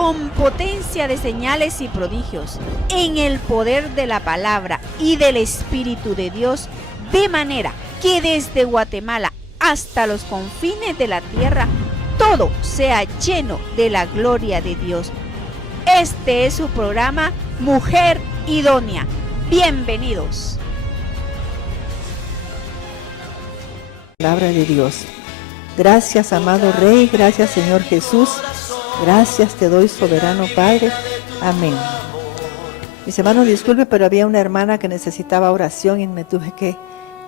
con potencia de señales y prodigios, en el poder de la palabra y del Espíritu de Dios, de manera que desde Guatemala hasta los confines de la tierra, todo sea lleno de la gloria de Dios. Este es su programa Mujer Idónea. Bienvenidos. Palabra de Dios. Gracias, amado Rey, gracias, Señor Jesús. Gracias te doy, soberano Padre. Amén. Mis hermanos, disculpe, pero había una hermana que necesitaba oración y me tuve que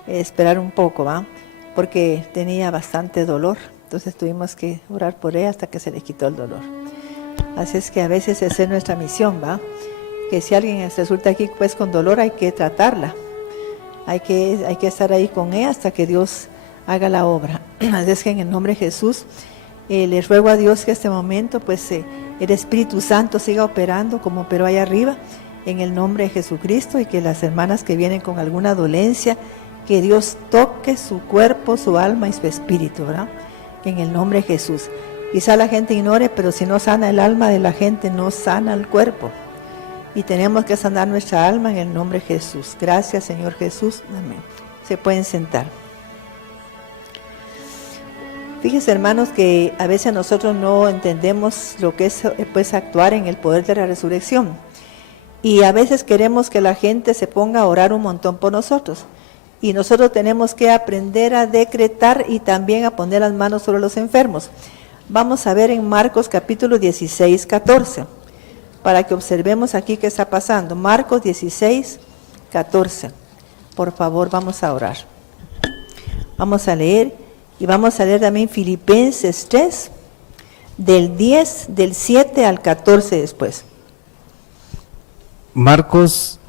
esperar un poco, ¿va? Porque tenía bastante dolor. Entonces tuvimos que orar por ella hasta que se le quitó el dolor. Así es que a veces esa es nuestra misión, ¿va? Que si alguien resulta aquí pues con dolor, hay que tratarla. Hay que estar ahí con ella hasta que Dios haga la obra. Así es que en el nombre de Jesús les ruego a Dios que este momento pues el Espíritu Santo siga operando como operó allá arriba en el nombre de Jesucristo, y que las hermanas que vienen con alguna dolencia, que Dios toque su cuerpo, su alma y su espíritu, ¿verdad? En el nombre de Jesús. Quizá la gente ignore, pero si no sana el alma de la gente, no sana el cuerpo. Y tenemos que sanar nuestra alma en el nombre de Jesús. Gracias, Señor Jesús. Amén. Se pueden sentar. Fíjense, hermanos, que a veces nosotros no entendemos lo que es pues actuar en el poder de la resurrección. Y a veces queremos que la gente se ponga a orar un montón por nosotros. Y nosotros tenemos que aprender a decretar y también a poner las manos sobre los enfermos. Vamos a ver en Marcos capítulo 16, 14, para que observemos aquí qué está pasando. Marcos 16, 14. Por favor, vamos a orar. Vamos a leer. Y vamos a leer también Filipenses 3, del 7 al 14 después. Marcos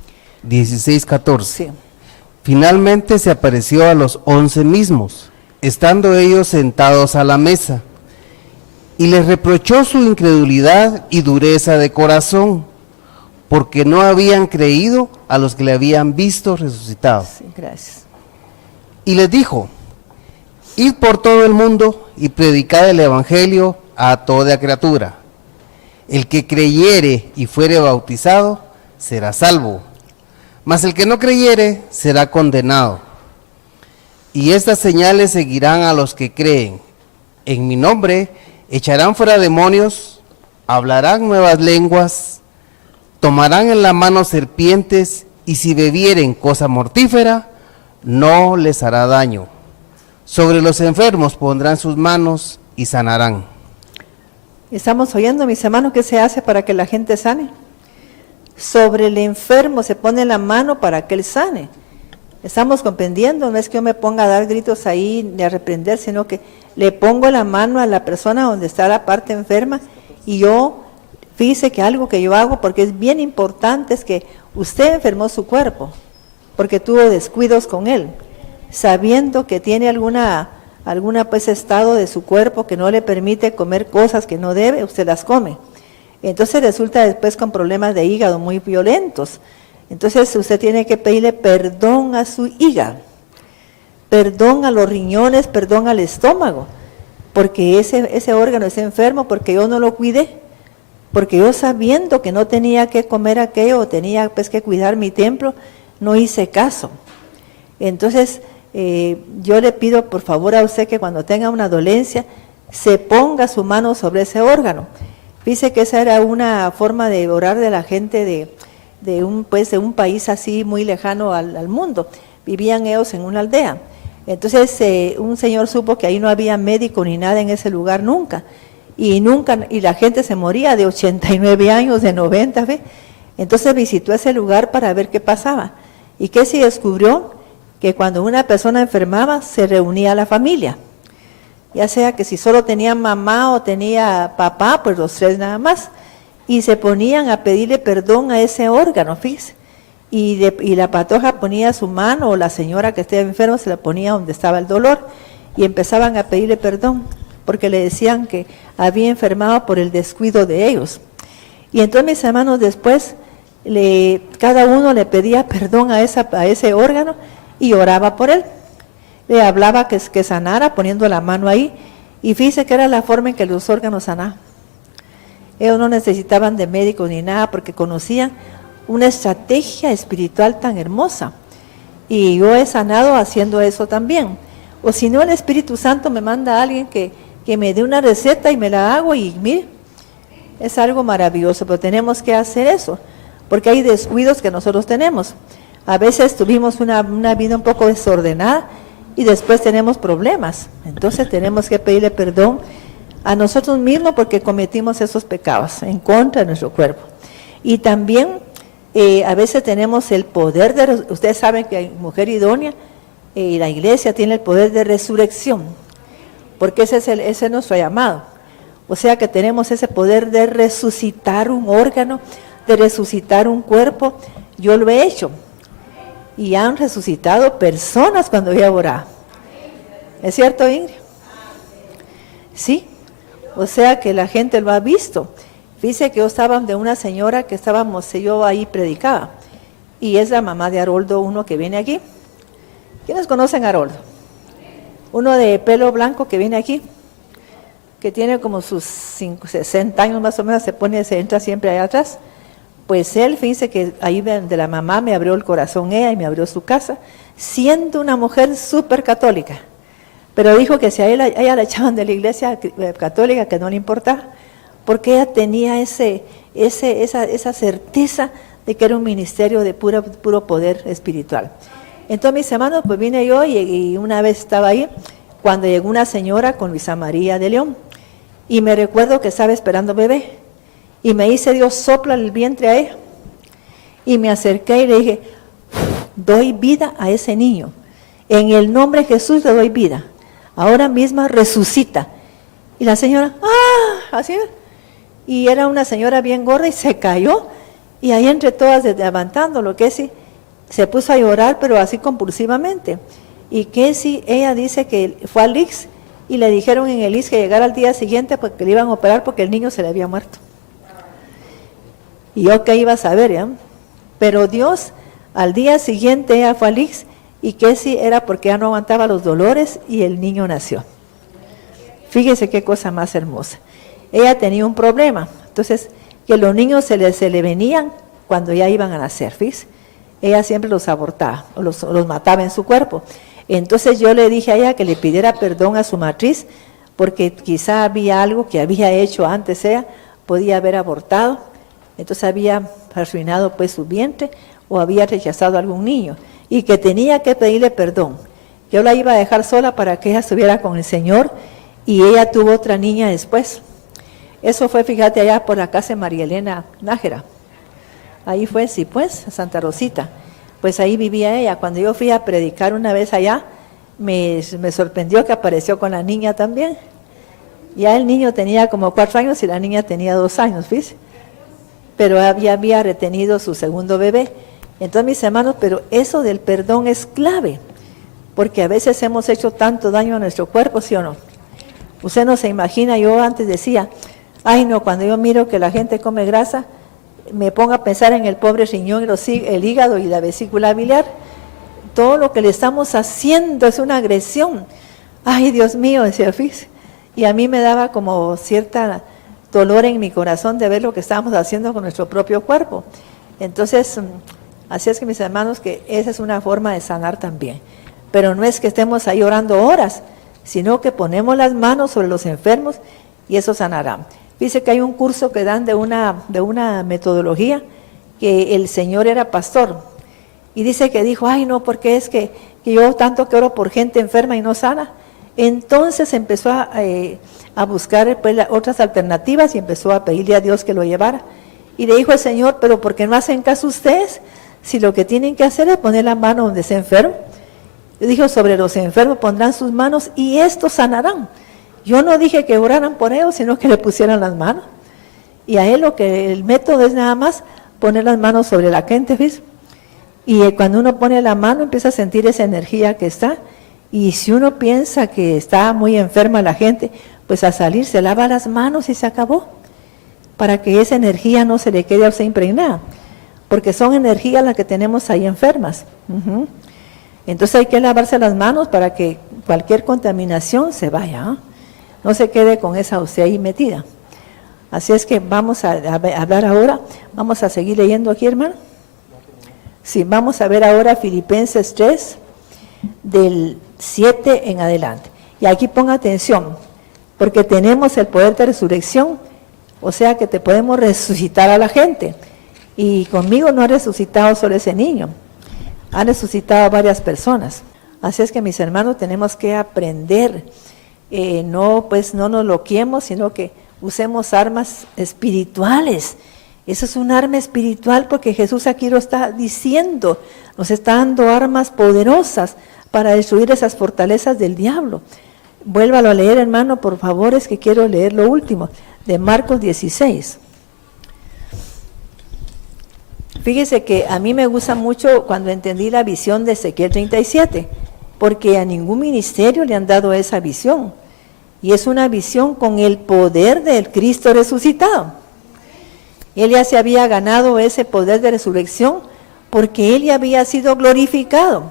16, 14. Sí. Finalmente se apareció a los 11 mismos, estando ellos sentados a la mesa, y les reprochó su incredulidad y dureza de corazón, porque no habían creído a los que le habían visto resucitado. Sí, gracias. Y les dijo: id por todo el mundo y predicad el evangelio a toda criatura. El que creyere y fuere bautizado será salvo, mas el que no creyere será condenado. Y estas señales seguirán a los que creen: en mi nombre echarán fuera demonios, hablarán nuevas lenguas, tomarán en la mano serpientes, y si bebieren cosa mortífera, no les hará daño. Sobre los enfermos pondrán sus manos y sanarán. ¿Estamos oyendo, mis hermanos, qué se hace para que la gente sane? Sobre el enfermo se pone la mano para que él sane. Estamos comprendiendo, no es que yo me ponga a dar gritos ahí ni a reprender, sino que le pongo la mano a la persona donde está la parte enferma, y yo, fíjese que algo que yo hago, porque es bien importante, es que usted enfermó su cuerpo, porque tuvo descuidos con él, sabiendo que tiene alguna pues estado de su cuerpo que no le permite comer cosas que no debe, usted las come. Entonces resulta después con problemas de hígado muy violentos. Entonces usted tiene que pedirle perdón a su hígado, perdón a los riñones, perdón al estómago, porque ese órgano está enfermo, porque yo no lo cuidé, porque yo, sabiendo que no tenía que comer aquello, o tenía pues que cuidar mi templo, no hice caso. Entonces yo le pido por favor a usted que cuando tenga una dolencia se ponga su mano sobre ese órgano. Dice que esa era una forma de orar de la gente de un país así muy lejano al mundo. Vivían ellos en una aldea. Entonces un señor supo que ahí no había médico ni nada en ese lugar nunca, y la gente se moría de 89 años, de 90, ¿ve? Entonces visitó ese lugar para ver qué pasaba. ¿Y qué se descubrió? Que cuando una persona enfermaba se reunía la familia, ya sea que si solo tenía mamá o tenía papá, pues los tres nada más, y se ponían a pedirle perdón a ese órgano, fíjese, y la patoja ponía su mano, o la señora que estaba enferma se la ponía donde estaba el dolor, y empezaban a pedirle perdón, porque le decían que había enfermado por el descuido de ellos. Y entonces, mis hermanos, después cada uno le pedía perdón a ese órgano y oraba por él. Le hablaba que sanara poniendo la mano ahí, y fíjese que era la forma en que los órganos sanaban. Ellos no necesitaban de médicos ni nada porque conocían una estrategia espiritual tan hermosa. Y yo he sanado haciendo eso también. O si no, el Espíritu Santo me manda a alguien que me dé una receta y me la hago y mire, es algo maravilloso, pero tenemos que hacer eso, porque hay descuidos que nosotros tenemos. A veces tuvimos una vida un poco desordenada y después tenemos problemas. Entonces tenemos que pedirle perdón a nosotros mismos porque cometimos esos pecados en contra de nuestro cuerpo. Y también a veces tenemos el poder de, ustedes saben que hay mujer idónea, y la iglesia tiene el poder de resurrección, porque ese es nuestro llamado. O sea que tenemos ese poder de resucitar un órgano, de resucitar un cuerpo. Yo lo he hecho. Y han resucitado personas cuando yo he orado. ¿Es cierto, Ingrid? Sí. O sea que la gente lo ha visto. Dice que yo estaba de una señora que yo ahí predicaba. Y es la mamá de Haroldo, uno que viene aquí. ¿Quiénes conocen a Haroldo? Uno de pelo blanco que viene aquí, que tiene como sus 60 años más o menos, se entra siempre allá atrás. Pues él, fíjense que ahí de la mamá me abrió el corazón ella y me abrió su casa, siendo una mujer súper católica. Pero dijo que si a ella la echaban de la iglesia católica, que no le importaba, porque ella tenía esa certeza de que era un ministerio de puro poder espiritual. Entonces, mis hermanos, pues vine yo y una vez estaba ahí, cuando llegó una señora con Luisa María de León, y me recuerdo que estaba esperando bebé, y me dice Dios, sopla el vientre a ella, y me acerqué y le dije, doy vida a ese niño, en el nombre de Jesús le doy vida, ahora misma resucita. Y la señora, así, y era una señora bien gorda y se cayó, y ahí entre todas levantando lo que sí, se puso a llorar, pero así compulsivamente. Y que si ella dice que fue al IX y le dijeron en el IX que llegara al día siguiente porque le iban a operar porque el niño se le había muerto. Y yo qué iba a saber, ¿ya? Pero Dios, al día siguiente ella fue al IX y que si era porque ella no aguantaba los dolores y el niño nació. Fíjese qué cosa más hermosa. Ella tenía un problema, entonces que los niños se le venían cuando ya iban a nacer, fíjese. Ella siempre los abortaba, o los mataba en su cuerpo. Entonces yo le dije a ella que le pidiera perdón a su matriz, porque quizá había algo que había hecho antes ella, podía haber abortado, entonces había arruinado pues su vientre, o había rechazado a algún niño, y que tenía que pedirle perdón. Yo la iba a dejar sola para que ella estuviera con el Señor, y ella tuvo otra niña después. Eso fue, fíjate, allá por la casa de María Elena Nájera. Ahí fue, sí, pues, Santa Rosita. Pues ahí vivía ella. Cuando yo fui a predicar una vez allá, me sorprendió que apareció con la niña también. Ya el niño tenía como 4 años y la niña tenía 2 años, ¿viste? Pero había retenido su segundo bebé. Entonces, mis hermanos, pero eso del perdón es clave, porque a veces hemos hecho tanto daño a nuestro cuerpo, ¿sí o no? Usted no se imagina, yo antes decía, ay no, cuando yo miro que la gente come grasa, me pongo a pensar en el pobre riñón, el hígado y la vesícula biliar. Todo lo que le estamos haciendo es una agresión. Ay, Dios mío, decía Fix. Y a mí me daba como cierta dolor en mi corazón de ver lo que estábamos haciendo con nuestro propio cuerpo. Entonces, así es que mis hermanos, que esa es una forma de sanar también. Pero no es que estemos ahí orando horas, sino que ponemos las manos sobre los enfermos y eso sanará. Dice que hay un curso que dan de una metodología, que el señor era pastor, y dice que dijo, ay no, porque es que yo tanto que oro por gente enferma y no sana. Entonces empezó a buscar pues, otras alternativas y empezó a pedirle a Dios que lo llevara. Y le dijo al Señor, pero ¿por qué no hacen caso ustedes? Si lo que tienen que hacer es poner la mano donde se enferma. Y dijo, sobre los enfermos pondrán sus manos y estos sanarán. Yo no dije que oraran por ellos, sino que le pusieran las manos. Y a él el método es nada más poner las manos sobre la gente, ¿ves? Y cuando uno pone la mano empieza a sentir esa energía que está. Y si uno piensa que está muy enferma la gente, pues a salir se lava las manos y se acabó. Para que esa energía no se le quede a usted impregnada. Porque son energías las que tenemos ahí enfermas. Entonces hay que lavarse las manos para que cualquier contaminación se vaya, ¿eh? No se quede con esa usted ahí metida. Así es que vamos a hablar ahora, vamos a seguir leyendo aquí, hermano. Sí, vamos a ver ahora Filipenses 3, del 7 en adelante. Y aquí ponga atención, porque tenemos el poder de resurrección, o sea que te podemos resucitar a la gente. Y conmigo no ha resucitado solo ese niño, han resucitado a varias personas. Así es que, mis hermanos, tenemos que aprender, no nos loquemos, sino que usemos armas espirituales. Eso es un arma espiritual porque Jesús aquí lo está diciendo, nos está dando armas poderosas para destruir esas fortalezas del diablo. Vuélvalo a leer, hermano, por favor, es que quiero leer lo último, de Marcos 16. Fíjese que a mí me gusta mucho cuando entendí la visión de Ezequiel 37, porque a ningún ministerio le han dado esa visión, y es una visión con el poder del Cristo resucitado. Él ya se había ganado ese poder de resurrección porque Él ya había sido glorificado.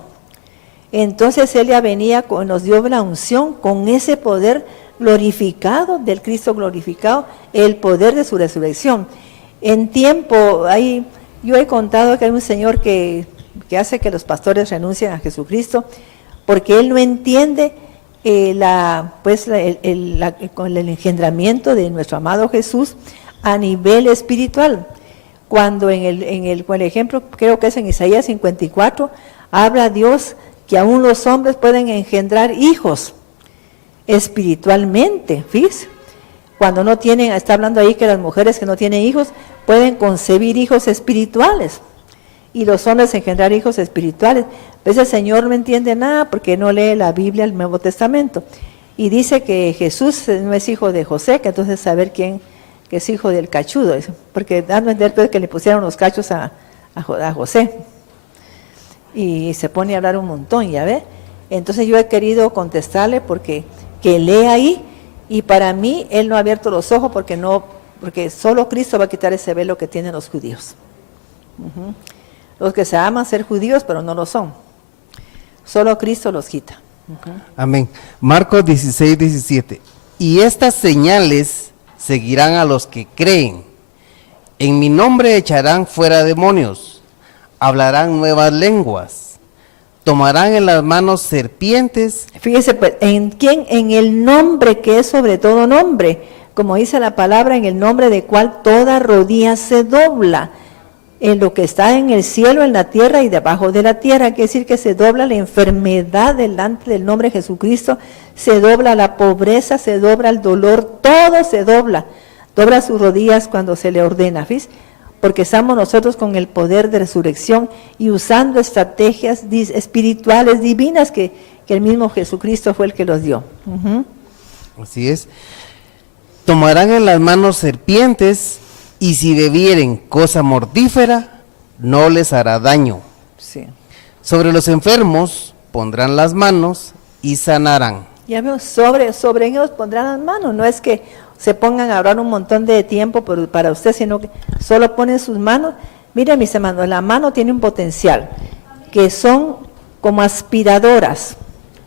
Entonces Él ya venía, nos dio la unción con ese poder glorificado del Cristo glorificado, el poder de su resurrección. En tiempo, yo he contado que hay un señor que hace que los pastores renuncien a Jesucristo porque él no entiende con el engendramiento de nuestro amado Jesús a nivel espiritual. Cuando por ejemplo, creo que es en Isaías 54, habla Dios que aún los hombres pueden engendrar hijos espiritualmente, fíjese. Cuando no tienen, está hablando ahí que las mujeres que no tienen hijos pueden concebir hijos espirituales y los hombres engendrar hijos espirituales. Pues el Señor no entiende nada porque no lee la Biblia, el Nuevo Testamento. Y dice que Jesús no es hijo de José, que entonces saber quién que es hijo del cachudo, porque dando a entender que le pusieron los cachos a José. Y se pone a hablar un montón, ya ve. Entonces yo he querido contestarle porque que lee ahí, y para mí él no ha abierto los ojos porque solo Cristo va a quitar ese velo que tienen los judíos. Los que se aman ser judíos, pero no lo son. Solo Cristo los quita. Amén. Marcos 16, 17. Y estas señales seguirán a los que creen. En mi nombre echarán fuera demonios, hablarán nuevas lenguas, tomarán en las manos serpientes. Fíjese, pues, ¿en quién? En el nombre que es sobre todo nombre, como dice la palabra, en el nombre de cual toda rodilla se dobla, en lo que está en el cielo, en la tierra y debajo de la tierra. Quiere decir que se dobla la enfermedad delante del nombre de Jesucristo, se dobla la pobreza, se dobla el dolor, todo se dobla sus rodillas cuando se le ordena, ¿ves? Porque estamos nosotros con el poder de resurrección y usando estrategias espirituales divinas que el mismo Jesucristo fue el que los dio. Así es. Tomarán en las manos serpientes, y si bebieren cosa mortífera, no les hará daño. Sí. Sobre los enfermos pondrán las manos y sanarán. Ya veo, sobre ellos pondrán las manos. No es que se pongan a orar un montón de tiempo para usted, sino que solo ponen sus manos. Miren, mis hermanos, la mano tiene un potencial, que son como aspiradoras.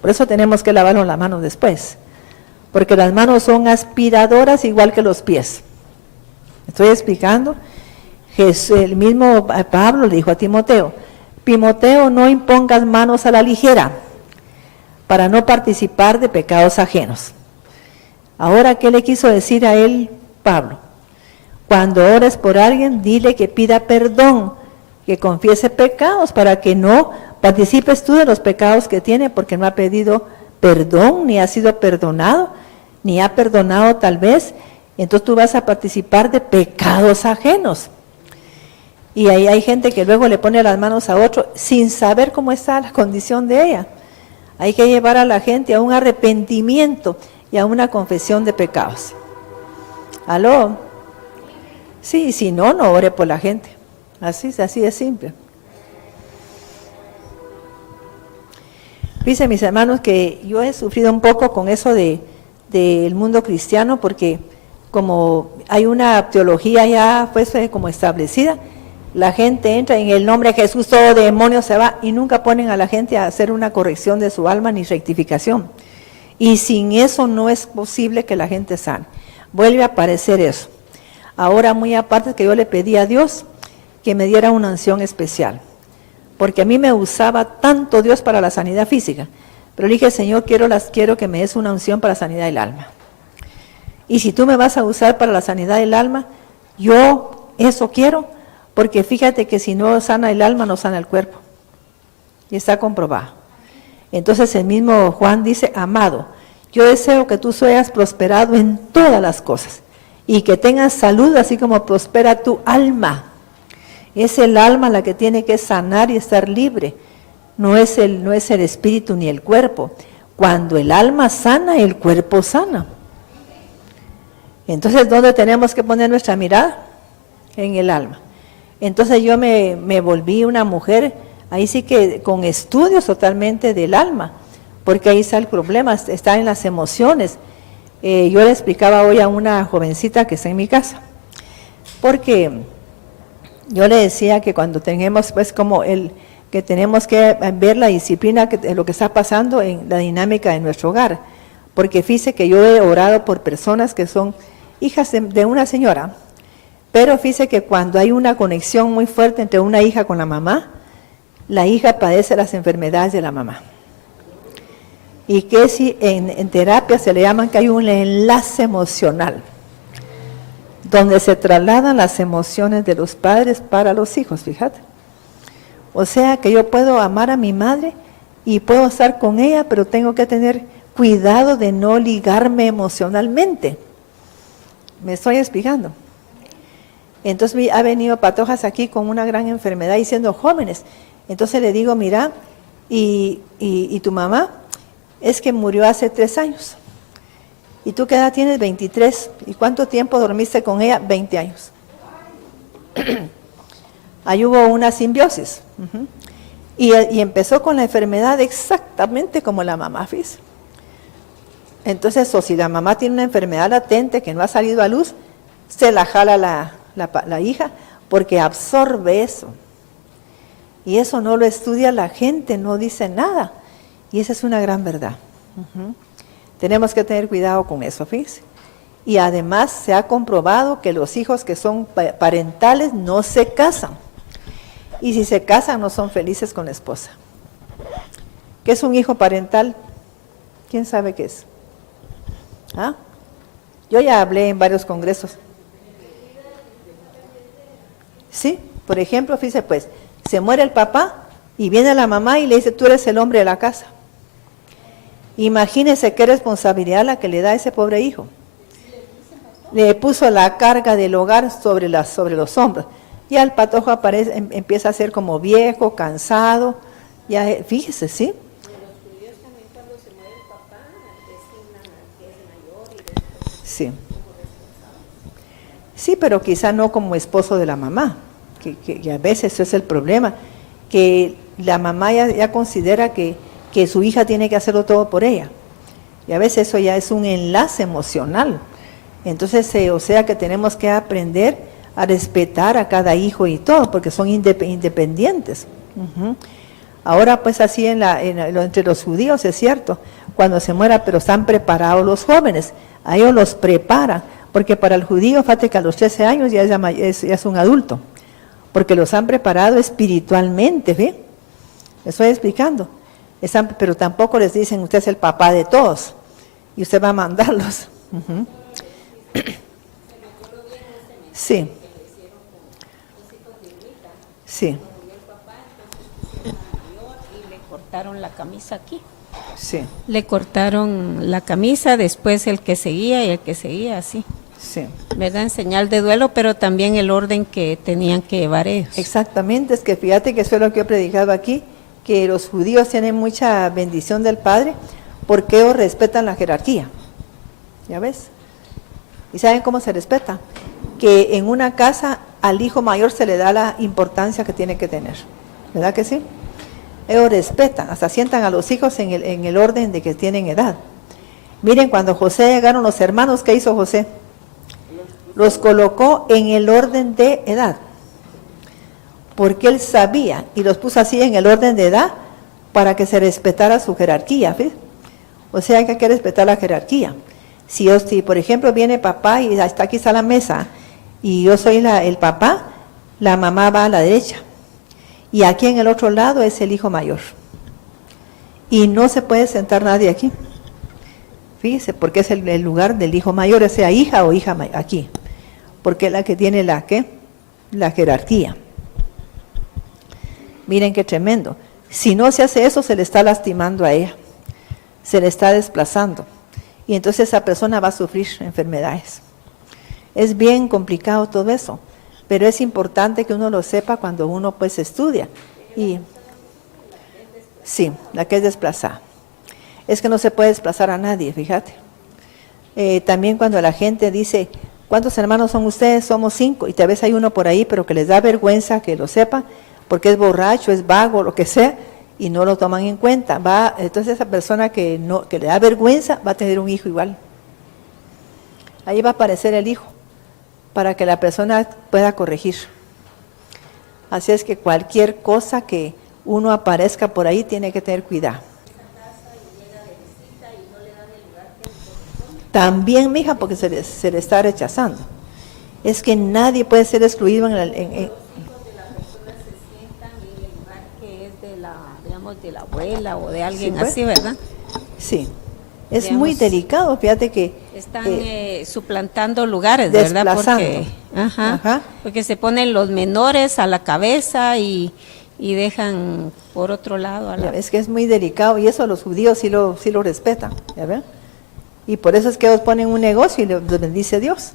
Por eso tenemos que lavarnos las manos después, porque las manos son aspiradoras igual que los pies. ¿Estoy explicando? El mismo Pablo le dijo a Timoteo, no impongas manos a la ligera, para no participar de pecados ajenos. Ahora, ¿qué le quiso decir a él Pablo? Cuando ores por alguien, dile que pida perdón, que confiese pecados, para que no participes tú de los pecados que tiene, porque no ha pedido perdón, ni ha sido perdonado, ni ha perdonado tal vez. Entonces tú vas a participar de pecados ajenos. Y ahí hay gente que luego le pone las manos a otro sin saber cómo está la condición de ella. Hay que llevar a la gente a un arrepentimiento y a una confesión de pecados. ¿Aló? Sí, si no, no ore por la gente. Así de simple. Dice, mis hermanos, que yo he sufrido un poco con eso del mundo cristiano, porque como hay una teología ya pues como establecida, la gente entra en el nombre de Jesús, todo demonio se va, y nunca ponen a la gente a hacer una corrección de su alma ni rectificación. Y sin eso no es posible que la gente sane. Vuelve a aparecer eso. Ahora, muy aparte, que yo le pedí a Dios que me diera una unción especial, porque a mí me usaba tanto Dios para la sanidad física, pero le dije, Señor, quiero que me des una unción para la sanidad del alma. Y si tú me vas a usar para la sanidad del alma, yo eso quiero, porque fíjate que si no sana el alma, no sana el cuerpo. Y está comprobado. Entonces el mismo Juan dice, amado, yo deseo que tú seas prosperado en todas las cosas y que tengas salud así como prospera tu alma. Es el alma la que tiene que sanar y estar libre, no es el espíritu ni el cuerpo. Cuando el alma sana, el cuerpo sana. Entonces, ¿dónde tenemos que poner nuestra mirada? En el alma. Entonces yo me volví una mujer, ahí sí que con estudios totalmente del alma, porque ahí está el problema, está en las emociones. Yo le explicaba hoy a una jovencita que está en mi casa, porque yo le decía que cuando tenemos pues que tenemos que ver la disciplina de lo que está pasando en la dinámica de nuestro hogar, porque fíjese que yo he orado por personas que son hijas de una señora, pero fíjese que cuando hay una conexión muy fuerte entre una hija con la mamá, la hija padece las enfermedades de la mamá. Y que si en terapia se le llaman que hay un enlace emocional, donde se trasladan las emociones de los padres para los hijos, fíjate. O sea que yo puedo amar a mi madre y puedo estar con ella, pero tengo que tener cuidado de no ligarme emocionalmente. ¿Me estoy explicando? Entonces ha venido patojas aquí con una gran enfermedad y siendo jóvenes. Entonces le digo, mira, y tu mamá es que murió hace 3 años. ¿Y tú qué edad tienes? 23. ¿Y cuánto tiempo dormiste con ella? 20 años. Ahí hubo una simbiosis. Y empezó con la enfermedad exactamente como la mamá, fíjese. Entonces, o si la mamá tiene una enfermedad latente que no ha salido a luz, se la jala la hija porque absorbe eso. Y eso no lo estudia la gente, no dice nada. Y esa es una gran verdad. Tenemos que tener cuidado con eso, fíjense. Y además se ha comprobado que los hijos que son parentales no se casan. Y si se casan no son felices con la esposa. ¿Qué es un hijo parental? ¿Quién sabe qué es? ¿Ah? Yo ya hablé en varios congresos. Sí, por ejemplo, fíjese pues, se muere el papá y viene la mamá y le dice, tú eres el hombre de la casa. Imagínese qué responsabilidad la que le da a ese pobre hijo. Le puso la carga del hogar sobre los hombros. Ya el patojo empieza a ser como viejo, cansado. Ya, fíjese, ¿sí? Sí. Sí, pero quizá no como esposo de la mamá, que a veces eso es el problema, que la mamá ya considera que su hija tiene que hacerlo todo por ella. Y a veces eso ya es un enlace emocional. Entonces, o sea que tenemos que aprender a respetar a cada hijo y todo, porque son independientes. Ahora pues así entre los judíos es cierto, cuando se muera, pero están preparados los jóvenes, a ellos los preparan, porque para el judío, fíjate que a los 13 años ya es un adulto, porque los han preparado espiritualmente, ¿ve? Me estoy explicando. Pero tampoco les dicen, usted es el papá de todos, y usted va a mandarlos. Sí. Sí. Y le cortaron la camisa aquí. Sí. Le cortaron la camisa, después el que seguía y el que seguía así. Sí. ¿Verdad? En señal de duelo, pero también el orden que tenían que llevar ellos. Exactamente, es que fíjate que eso es lo que he predicado aquí, que los judíos tienen mucha bendición del Padre porque ellos respetan la jerarquía. ¿Ya ves? ¿Y saben cómo se respeta? Que en una casa al hijo mayor se le da la importancia que tiene que tener. ¿Verdad que sí? Ellos respetan, hasta sientan a los hijos en el orden de que tienen edad. Miren, cuando José llegaron los hermanos, ¿qué hizo José? Los colocó en el orden de edad. Porque él sabía y los puso así en el orden de edad para que se respetara su jerarquía. ¿Ves? O sea que hay que respetar la jerarquía. Si por ejemplo viene papá y está aquí está la mesa y yo soy el papá, la mamá va a la derecha. Y aquí en el otro lado es el hijo mayor. Y no se puede sentar nadie aquí. Fíjese, porque es el lugar del hijo mayor, sea hija o hija aquí. Porque es la que tiene la jerarquía. Miren qué tremendo. Si no se hace eso, se le está lastimando a ella. Se le está desplazando. Y entonces esa persona va a sufrir enfermedades. Es bien complicado todo eso. Pero es importante que uno lo sepa cuando uno pues estudia. Y sí, la que es desplazada. Es que no se puede desplazar a nadie, fíjate. También cuando la gente dice, ¿cuántos hermanos son ustedes? Somos 5. Y tal vez hay uno por ahí, pero que les da vergüenza que lo sepa, porque es borracho, es vago, lo que sea, y no lo toman en cuenta. Entonces esa persona que le da vergüenza va a tener un hijo igual. Ahí va a aparecer el hijo, para que la persona pueda corregir. Así es que cualquier cosa que uno aparezca por ahí tiene que tener cuidado. También, mija, porque se le está rechazando. Es que nadie puede ser excluido que es de la, digamos, de la abuela o de alguien Sí, pues. así, ¿verdad? Sí, es Digamos, muy delicado, fíjate que Están suplantando lugares, ¿verdad? Porque, Ajá. porque se ponen los menores a la cabeza y dejan por otro lado a la... es que es muy delicado y eso los judíos sí lo respetan, ¿ya ven? Y por eso es que ellos ponen un negocio y los bendice Dios.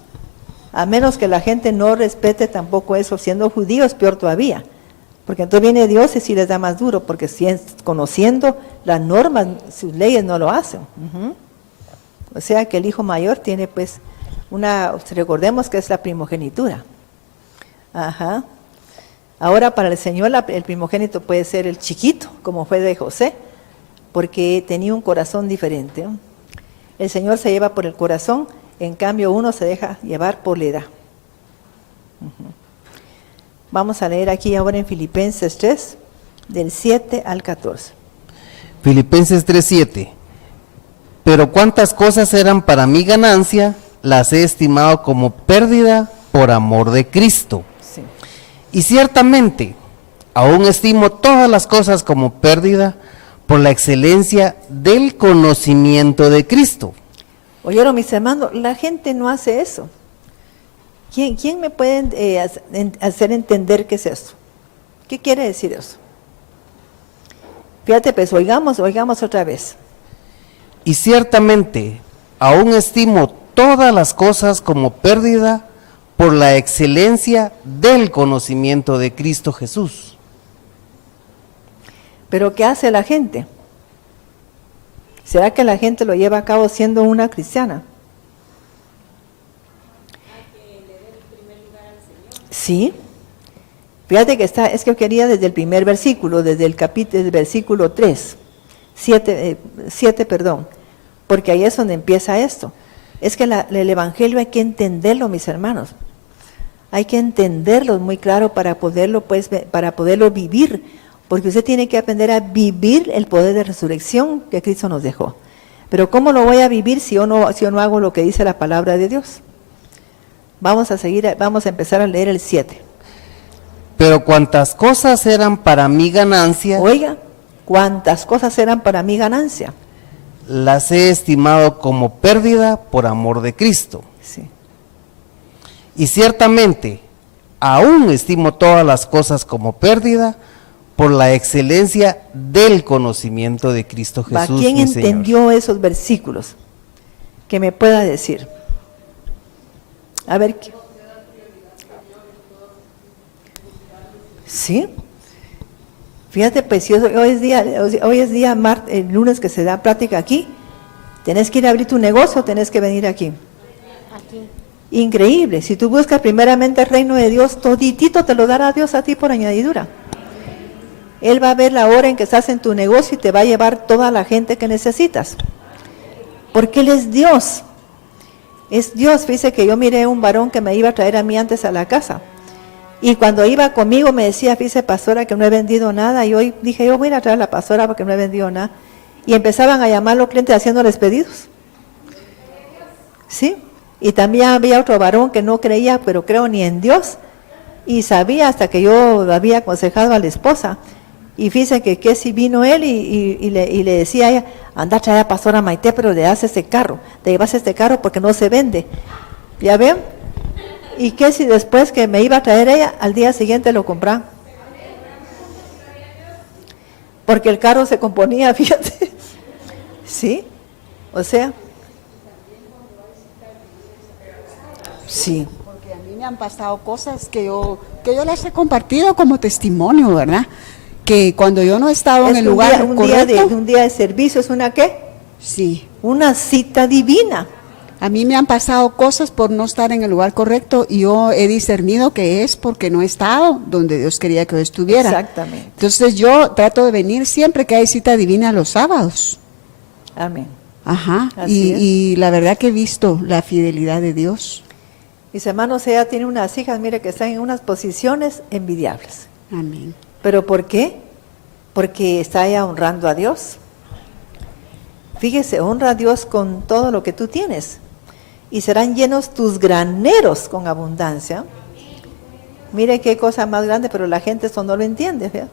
A menos que la gente no respete tampoco eso, siendo judíos peor todavía. Porque entonces viene Dios y sí les da más duro, porque si conociendo las normas, sus leyes no lo hacen. O sea que el hijo mayor tiene pues recordemos que es la primogenitura. Ajá. Ahora para el Señor el primogénito puede ser el chiquito, como fue de José, porque tenía un corazón diferente, ¿no? El Señor se lleva por el corazón, en cambio uno se deja llevar por la edad. Vamos a leer aquí ahora en Filipenses 3, del 7 al 14. Filipenses 3:7. Pero cuántas cosas eran para mi ganancia, las he estimado como pérdida por amor de Cristo. Sí. Y ciertamente, aún estimo todas las cosas como pérdida por la excelencia del conocimiento de Cristo. Oyeron mis hermanos, la gente no hace eso. ¿Quién me puede hacer entender qué es eso? ¿Qué quiere decir eso? Fíjate, pues oigamos otra vez. Y ciertamente, aún estimo todas las cosas como pérdida por la excelencia del conocimiento de Cristo Jesús. ¿Pero qué hace la gente? ¿Será que la gente lo lleva a cabo siendo una cristiana? Sí. Fíjate que es que quería desde el primer versículo, desde el versículo 3, 7, porque ahí es donde empieza esto. Es que el Evangelio hay que entenderlo, mis hermanos. Hay que entenderlo muy claro para poderlo vivir, porque usted tiene que aprender a vivir el poder de resurrección que Cristo nos dejó. Pero ¿cómo lo voy a vivir si yo no hago lo que dice la palabra de Dios? Vamos a empezar a leer el 7. Pero cuantas cosas eran para mi ganancia, Oiga, cuántas cosas eran para mi ganancia. las he estimado como pérdida por amor de Cristo. Sí. Y ciertamente, aún estimo todas las cosas como pérdida por la excelencia del conocimiento de Cristo Jesús, ¿Quién mi Señor. entendió esos versículos? Que me pueda decir. A ver. ¿Sí? Fíjate, pues si hoy es día, el lunes que se da práctica aquí, tenés que ir a abrir tu negocio, tenés que venir aquí. Increíble, si tú buscas primeramente el reino de Dios, toditito te lo dará Dios a ti por añadidura. Él va a ver la hora en que estás en tu negocio y te va a llevar toda la gente que necesitas. Porque Él es Dios. Es Dios. Fíjese que yo miré un varón que me iba a traer a mí antes a la casa. Y cuando iba conmigo me decía, fíjese pastora que no he vendido nada. Y hoy dije, yo voy a ir a traer a la pastora porque no he vendido nada. Y empezaban a llamar a los clientes haciéndoles pedidos. ¿Sí? Y también había otro varón que no creía, pero creo ni en Dios. Y sabía hasta que yo había aconsejado a la esposa. Y fíjense que si vino él y le decía a ella, anda a traer a pastora Maite, pero le das este carro, te llevas este carro porque no se vende. ¿Ya ven? Y que si después que me iba a traer ella, al día siguiente lo compraban. Porque el carro se componía, fíjate. ¿Sí? O sea. Sí. Porque a mí me han pasado cosas que yo les he compartido como testimonio, ¿verdad? Que cuando yo no he estado en el lugar correcto. Un día de servicio, ¿es una qué? Sí. Una cita divina. A mí me han pasado cosas por no estar en el lugar correcto y yo he discernido que es porque no he estado donde Dios quería que yo estuviera. Exactamente. Entonces yo trato de venir siempre que hay cita divina los sábados. Amén. Ajá. Así es. Y la verdad que he visto la fidelidad de Dios. Mis hermanos, ella tiene unas hijas, mire, que están en unas posiciones envidiables. Amén. ¿Pero por qué? Porque está ella honrando a Dios. Fíjese, honra a Dios con todo lo que tú tienes. Y serán llenos tus graneros con abundancia. Mire qué cosa más grande, pero la gente eso no lo entiende. ¿Ve?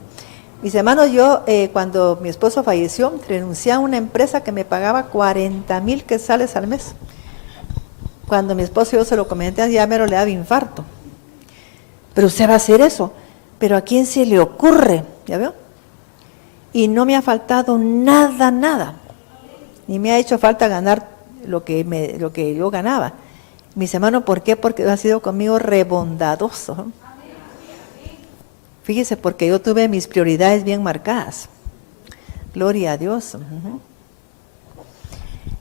Mis hermanos, yo cuando mi esposo falleció, renuncié a una empresa que me pagaba 40,000 quetzales al mes. Cuando mi esposo yo se lo comenté, ya mero le daba infarto. Pero usted va a hacer eso. Pero ¿a quién se le ocurre? ¿Ya veo? Y no me ha faltado nada, nada. Ni me ha hecho falta ganar lo que yo ganaba. Mis hermanos, ¿por qué? Porque ha sido conmigo rebondadoso. Fíjese, porque yo tuve mis prioridades bien marcadas. Gloria a Dios.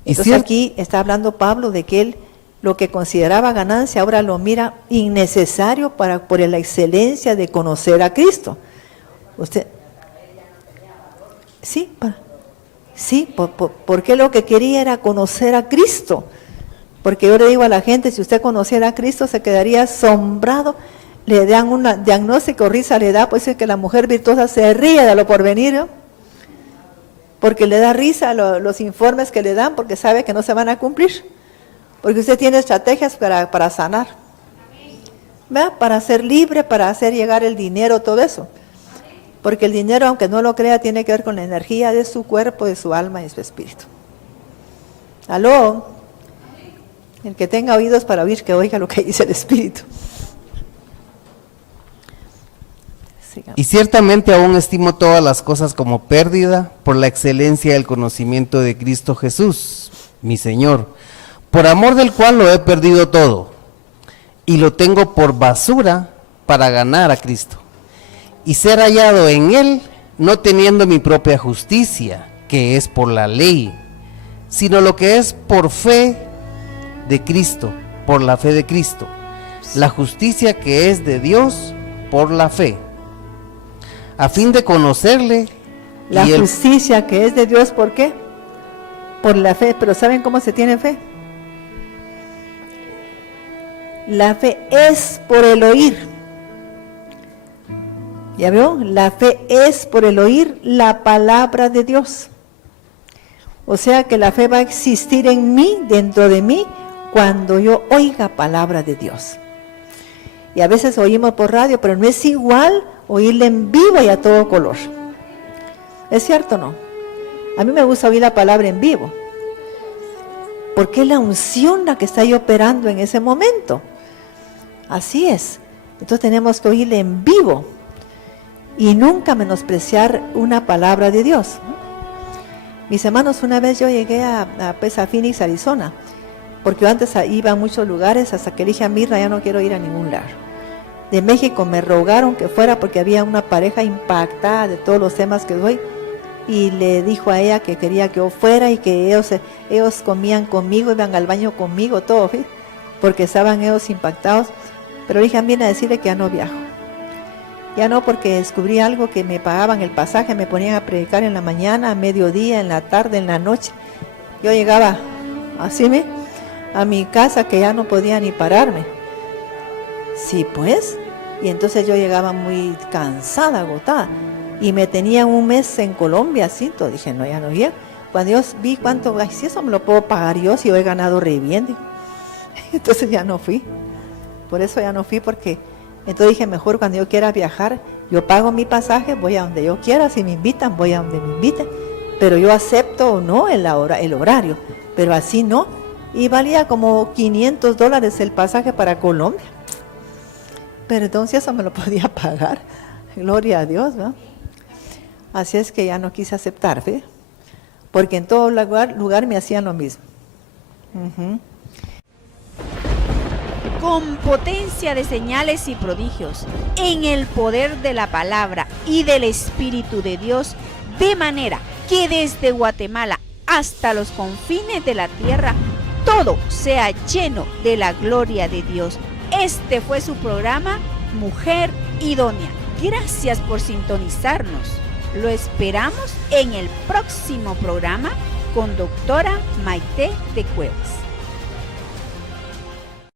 Entonces aquí está hablando Pablo de que él lo que consideraba ganancia ahora lo mira innecesario por la excelencia de conocer a Cristo. Usted, sí, porque lo que quería era conocer a Cristo. Porque yo le digo a la gente, si usted conociera a Cristo se quedaría asombrado. Le dan un diagnóstico, risa le da, pues es que la mujer virtuosa se ríe de lo porvenir, ¿no? Porque le da risa los informes que le dan, porque sabe que no se van a cumplir. Porque usted tiene estrategias para sanar, ¿verdad? Para ser libre, para hacer llegar el dinero, todo eso. Porque el dinero, aunque no lo crea, tiene que ver con la energía de su cuerpo, de su alma y de su espíritu. ¿Aló? El que tenga oídos para oír, que oiga lo que dice el Espíritu. Y ciertamente aún estimo todas las cosas como pérdida por la excelencia del conocimiento de Cristo Jesús, mi Señor, por amor del cual lo he perdido todo, y lo tengo por basura para ganar a Cristo, y ser hallado en Él, no teniendo mi propia justicia, que es por la ley, sino lo que es por fe de Cristo, por la fe de Cristo, la justicia que es de Dios por la fe, a fin de conocerle. La justicia que es de Dios, ¿por qué? Por la fe. Pero ¿saben cómo se tiene fe? La fe es por el oír. ¿Ya veo? La fe es por el oír la palabra de Dios. O sea que la fe va a existir en mí, dentro de mí, cuando yo oiga palabra de Dios. Y a veces oímos por radio, pero no es igual oírle en vivo y a todo color. ¿Es cierto o no? A mí me gusta oír la palabra en vivo, porque es la unción la que está ahí operando en ese momento. Así es. Entonces tenemos que oírle en vivo y nunca menospreciar una palabra de Dios. Mis hermanos, una vez yo llegué a Phoenix, Arizona, porque yo antes iba a muchos lugares, hasta que dije a Mirna, ya no quiero ir a ningún lugar. De México me rogaron que fuera porque había una pareja impactada de todos los temas que doy, y le dijo a ella que quería que yo fuera y que ellos comían conmigo, iban al baño conmigo, todo, ¿sí? Porque estaban ellos impactados. Pero dije a Mirna a decirle que ya no viajo. Ya no, porque descubrí algo, que me pagaban el pasaje, me ponían a predicar en la mañana, a mediodía, en la tarde, en la noche. Yo llegaba así, a mi casa, que ya no podía ni pararme. Sí, pues. Y entonces yo llegaba muy cansada, agotada. Y me tenía un mes en Colombia, así. Entonces dije, no, ya no llego. Cuando yo vi cuánto, ay, si eso me lo puedo pagar yo, si yo he ganado re bien. Entonces ya no fui. Por eso ya no fui, porque entonces dije, mejor cuando yo quiera viajar, yo pago mi pasaje, voy a donde yo quiera, si me invitan, voy a donde me inviten, pero yo acepto o no el horario, pero así no. Y valía como $500 el pasaje para Colombia. Pero entonces eso me lo podía pagar. Gloria a Dios, ¿no? Así es que ya no quise aceptar, ¿ve? Porque en todo lugar me hacían lo mismo. Con potencia de señales y prodigios, en el poder de la palabra y del Espíritu de Dios, de manera que desde Guatemala hasta los confines de la tierra, todo sea lleno de la gloria de Dios. Este fue su programa, Mujer Idónea. Gracias por sintonizarnos. Lo esperamos en el próximo programa con doctora Maite de Cuevas.